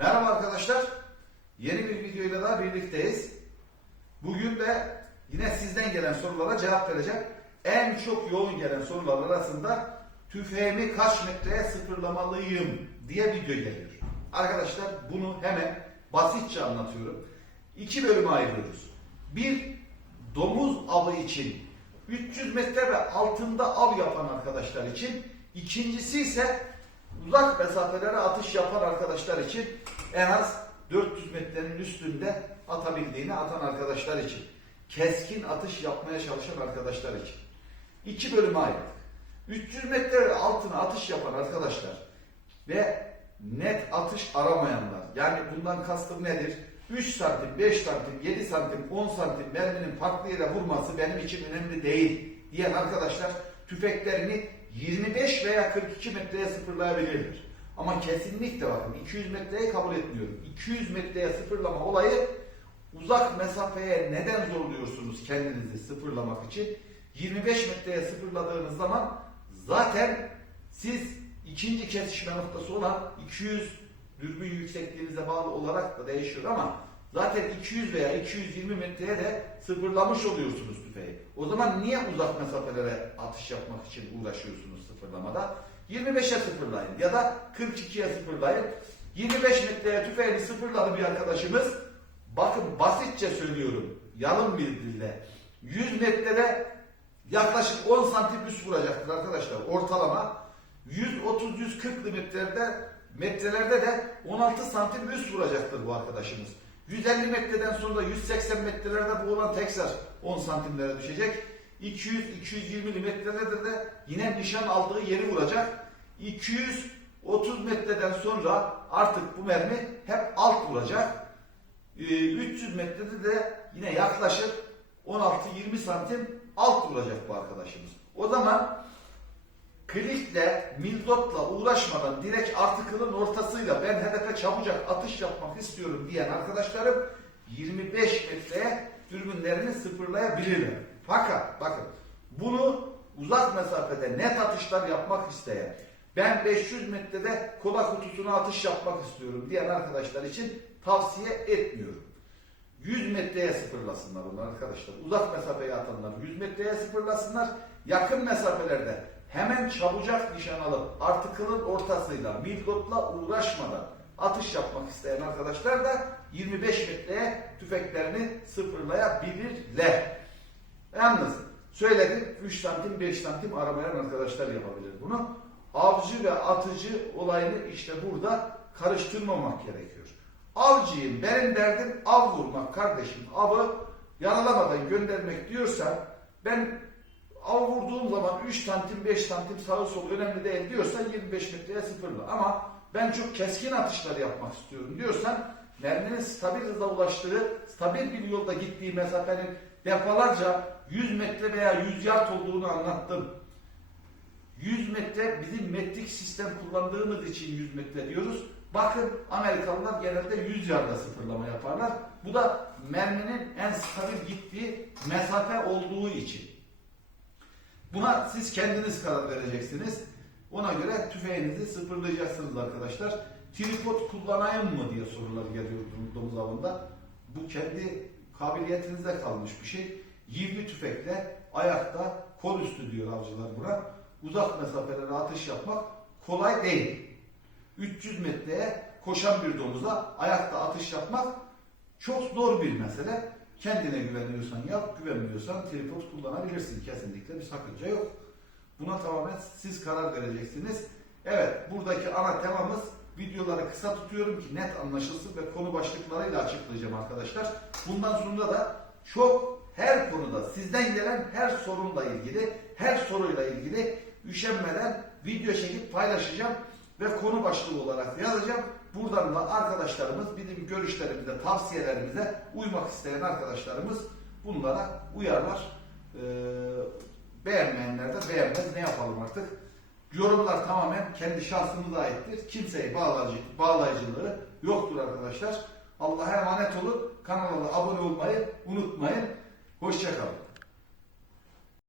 Merhaba arkadaşlar. Yeni bir videoyla daha birlikteyiz. Bugün de yine sizden gelen sorulara cevap vereceğim. En çok yoğun gelen sorular arasında tüfeğimi kaç metreye sıfırlamalıyım diye video geliyor. Arkadaşlar bunu hemen basitçe anlatıyorum. İki bölüme ayırıyoruz. Bir, domuz avı için 300 metre ve altında av yapan arkadaşlar için. İkincisi ise uzak mesafelere atış yapan arkadaşlar için en az 400 metrenin üstünde atabildiğini atan arkadaşlar için. Keskin atış yapmaya çalışan arkadaşlar için. İki bölüme ayırdık. 300 metre altına atış yapan arkadaşlar ve net atış aramayanlar. Yani bundan kastım nedir? 3 santim, 5 santim, 7 santim, 10 santim merminin farklı yere vurması benim için önemli değil diyen arkadaşlar tüfeklerini 25 veya 42 metreye sıfırlayabilirler. Ama kesinlikle bakın 200 metreye kabul etmiyorum. 200 metreye sıfırlama olayı uzak mesafeye neden zorluyorsunuz kendinizi sıfırlamak için? 25 metreye sıfırladığınız zaman zaten siz ikinci kesişme noktası olan 200 dürbün yüksekliğinize bağlı olarak da değişiyor ama zaten 200 veya 220 metreye de sıfırlamış oluyorsunuz tüfeği. O zaman niye uzak mesafelere atış yapmak için uğraşıyorsunuz sıfırlamada? 25'e sıfırlayın ya da 42'ye sıfırlayın. 25 metreye tüfeğini sıfırladı bir arkadaşımız. Bakın basitçe söylüyorum. Yalın bir dille. 100 metrede yaklaşık 10 santim üst vuracaktır arkadaşlar ortalama. 130-140 metrelerde metrelerde de 16 santim üst vuracaktır bu arkadaşımız. 150 metreden sonra 180 metrelerde bu olan tekrar 10 santimlere düşecek. 200-220 metrelerde de yine nişan aldığı yeri vuracak. 230 metreden sonra artık bu mermi hep alt vuracak. Ee, 300 metrede de yine yaklaşık 16-20 santim alt vuracak bu arkadaşımız. O zaman klikle, mildotla uğraşmadan direkt artikelin ortasıyla ben hedefe çabucak atış yapmak istiyorum diyen arkadaşlarım 25 metreye dürbünlerini sıfırlayabilirler. Fakat bakın bunu uzak mesafede net atışlar yapmak isteyen ben 500 metrede kola kutusuna atış yapmak istiyorum diyen arkadaşlar için tavsiye etmiyorum. 100 metreye sıfırlasınlar bunu arkadaşlar. Uzak mesafeye atanlar 100 metreye sıfırlasınlar. Yakın mesafelerde hemen çabucak nişan alıp artıkılın ortasıyla milgotla uğraşmadan atış yapmak isteyen arkadaşlar da 25 metreye tüfeklerini sıfırlayabilirler. Yalnız söyledim 3 santim 5 santim aramayan arkadaşlar yapabilir bunu. Avcı ve atıcı olayını işte burada karıştırmamak gerekiyor. Avcıyım benim derdim av vurmak kardeşim. Avı yaralamadan göndermek diyorsan ben av vurduğum zaman 3 santim 5 santim sağı sol önemli değil diyorsan 25 metreye sıfırla. Ama ben çok keskin atışlar yapmak istiyorum diyorsan merminin stabil hıza ulaştığı, stabil bir yolda gittiği mesafenin defalarca 100 metre veya 100 yard olduğunu anlattım. 100 metre bizim metrik sistem kullandığımız için 100 metre diyoruz. Bakın Amerikalılar genelde 100 yarda sıfırlama yaparlar. Bu da merminin en stabil gittiği mesafe olduğu için. Buna siz kendiniz karar vereceksiniz. Ona göre tüfeğinizi sıfırlayacaksınız arkadaşlar. Tripod kullanayım mı diye sorular geliyor domuz avında. Bu kendi kabiliyetinize kalmış bir şey. Yivli tüfekle ayakta kol üstü diyor avcılar buna. Uzak mesafelere atış yapmak kolay değil. 300 metreye koşan bir domuza ayakta atış yapmak çok zor bir mesele. Kendine güveniyorsan yap, güvenmiyorsan tripod kullanabilirsin. Kesinlikle bir sakınca yok. Buna tamamen siz karar vereceksiniz. Evet, buradaki ana temamız videoları kısa tutuyorum ki net anlaşılsın ve konu başlıklarıyla açıklayacağım arkadaşlar. Bundan sonra da çok her konuda sizden gelen her sorunla ilgili, her soruyla ilgili üşenmeden video çekip paylaşacağım ve konu başlığı olarak yazacağım. Buradan da arkadaşlarımız bizim görüşlerimize, tavsiyelerimize uymak isteyen arkadaşlarımız bunlara uyarlar. Ee, beğenmeyenler de beğenmez. Ne yapalım artık? Yorumlar tamamen kendi şahsımıza aittir. Kimseye bağlayıcı, bağlayıcılığı yoktur arkadaşlar. Allah'a emanet olun. Kanala da abone olmayı unutmayın. Hoşçakalın.